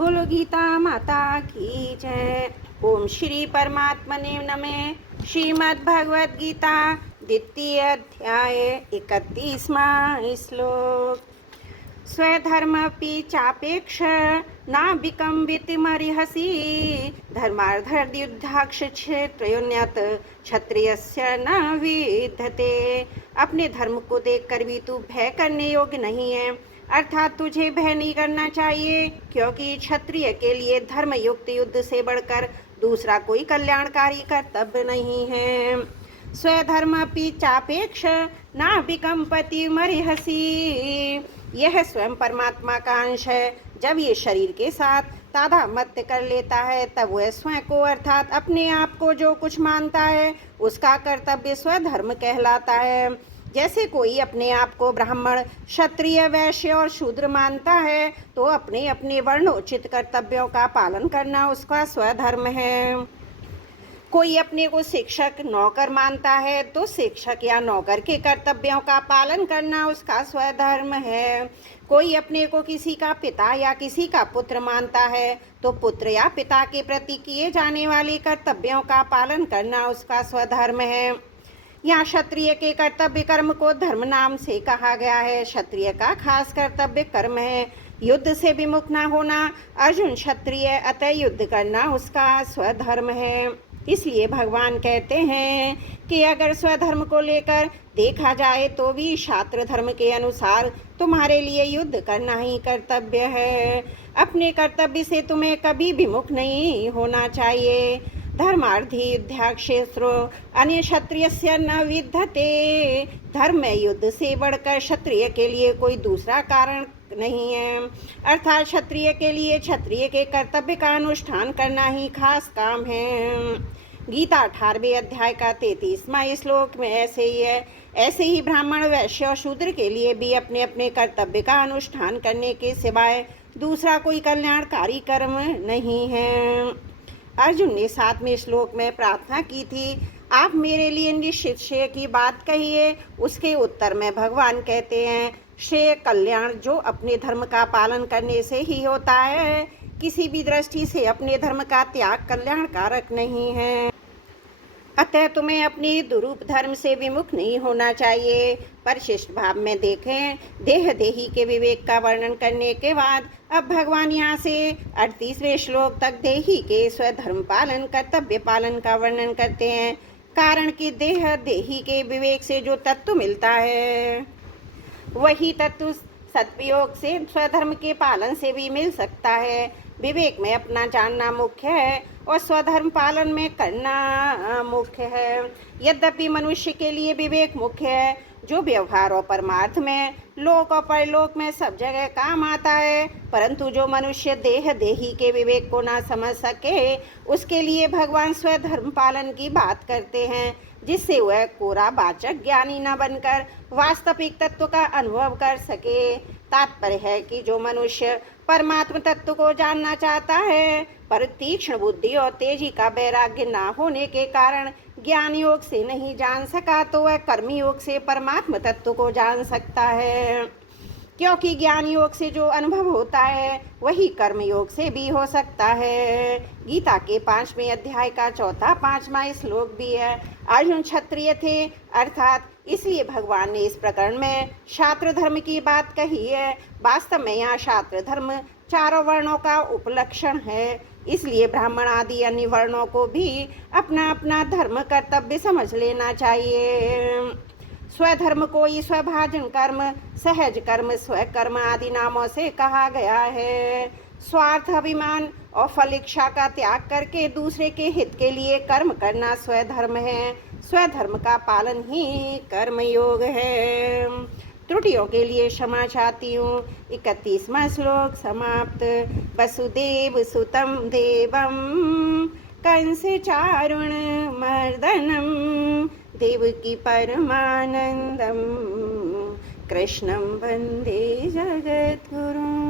बोलो गीता माता की जय। ओम श्री परमात्मने नमः। श्रीमद् भगवद गीता द्वितीय अध्याय 31वां श्लोक। स्वधर्मपि चापेक्ष नाविकम्बितिमर्हसि धर्मार्थयुद्धाक्षेत्रयोन्यत क्षत्रियस्य न विद्यते। अपने धर्म को देखकर भी तू भय करने योग्य नहीं है, अर्थात तुझे भय नहीं करना चाहिए, क्योंकि क्षत्रिय के लिए धर्म युक्त युद्ध से बढ़कर दूसरा कोई कल्याणकारी कर्तव्य नहीं है। स्वधर्मपि चापेक्ष नाभिकम्पतिमर्हसि। यह स्वयं परमात्मा का अंश है। जब ये शरीर के साथ तादात्म्य कर लेता है तब वह स्वयं को अर्थात अपने आप को जो कुछ मानता है उसका कर्तव्य स्वधर्म कहलाता है। जैसे कोई अपने आप को ब्राह्मण, क्षत्रिय, वैश्य और शूद्र मानता है तो अपने अपने वर्णोचित कर्तव्यों का पालन करना उसका स्वधर्म है। कोई अपने को शिक्षक, नौकर मानता है तो शिक्षक या नौकर के कर्तव्यों का पालन करना उसका स्वधर्म है। कोई अपने को किसी का पिता या किसी का पुत्र मानता है तो पुत्र या पिता के प्रति किए जाने वाले कर्तव्यों का पालन करना उसका स्वधर्म है। यहाँ क्षत्रिय के कर्तव्य कर्म को धर्म नाम से कहा गया है। क्षत्रिय का खास कर्तव्य कर्म है युद्ध से विमुख न होना। अर्जुन क्षत्रिय, अतः युद्ध करना उसका स्वधर्म है। इसलिए भगवान कहते हैं कि अगर स्वधर्म को लेकर देखा जाए तो भी शास्त्र धर्म के अनुसार तुम्हारे लिए युद्ध करना ही कर्तव्य है। अपने कर्तव्य से तुम्हें कभी विमुख नहीं होना चाहिए। धर्मार्थी युद्धाक्षेत्रो अन्य क्षत्रियस्य न विद्यते। धर्म में युद्ध से बढ़कर क्षत्रिय के लिए कोई दूसरा कारण नहीं है, अर्थात क्षत्रिय के लिए क्षत्रिय के कर्तव्य का अनुष्ठान करना ही खास काम है। गीता 18वें अध्याय का 33वां श्लोक में ऐसे ही है। ऐसे ही ब्राह्मण, वैश्य और शूद्र के लिए भी अपने अपने कर्तव्य का अनुष्ठान करने के सिवाय दूसरा कोई कल्याणकारी कर्म नहीं है। अर्जुन ने 7वें श्लोक में प्रार्थना की थी, आप मेरे लिए निश्चित श्रेय की बात कहिए। उसके उत्तर में भगवान कहते हैं, श्रेय कल्याण जो अपने धर्म का पालन करने से ही होता है। किसी भी दृष्टि से अपने धर्म का त्याग कल्याणकारक नहीं है। अतः तुम्हें अपनी दुरूप धर्म से विमुख नहीं होना चाहिए। परिशिष्ट भाव में देखें, देह देही के विवेक का वर्णन करने के बाद अब भगवान यहाँ से 38वें श्लोक तक देही के स्वधर्म पालन, कर्तव्य पालन का वर्णन करते हैं। कारण कि देह देही के विवेक से जो तत्व मिलता है वही तत्व सत्प्रयोग से स्वधर्म के पालन से भी मिल सकता है। विवेक में अपना जानना मुख्य है और स्वधर्म पालन में करना मुख्य है। यद्यपि मनुष्य के लिए विवेक मुख्य है, जो व्यवहार और परमार्थ में, लोक और परलोक में सब जगह काम आता है, परंतु जो मनुष्य देह देही के विवेक को ना समझ सके उसके लिए भगवान स्वधर्म पालन की बात करते हैं, जिससे वह कोरा वाचक ज्ञानी न बनकर वास्तविक तत्व का अनुभव कर सके। तात्पर्य है कि जो मनुष्य परमात्म तत्व को जानना चाहता है पर तीक्ष्ण बुद्धि और तेजी का वैराग्य ना होने के कारण ज्ञान योग से नहीं जान सका तो वह कर्म योग से परमात्म तत्व को जान सकता है, क्योंकि ज्ञान योग से जो अनुभव होता है वही कर्म योग से भी हो सकता है। गीता के 5वें अध्याय का 4-5वां श्लोक भी है। अर्जुन क्षत्रिय थे, अर्थात इसलिए भगवान ने इस प्रकरण में शास्त्र धर्म की बात कही है। वास्तव में यहाँ शास्त्र धर्म चारों वर्णों का उपलक्षण है, इसलिए ब्राह्मण आदि अन्य वर्णों को भी अपना अपना धर्म कर्तव्य समझ लेना चाहिए। स्वधर्म को ही स्वभाजन कर्म, सहज कर्म, स्वकर्म आदि नामों से कहा गया है। स्वार्थ, अभिमान और फल इच्छा का त्याग करके दूसरे के हित के लिए कर्म करना स्वधर्म है। स्वधर्म का पालन ही कर्म योग है। त्रुटियों के लिए क्षमा चाहती हूँ। 31वां श्लोक समाप्त। वसुदेव सुतम देवम कंस चारुण मर्दनम देवकी परमानंदम कृष्णं वंदे जगद्गुरुम्।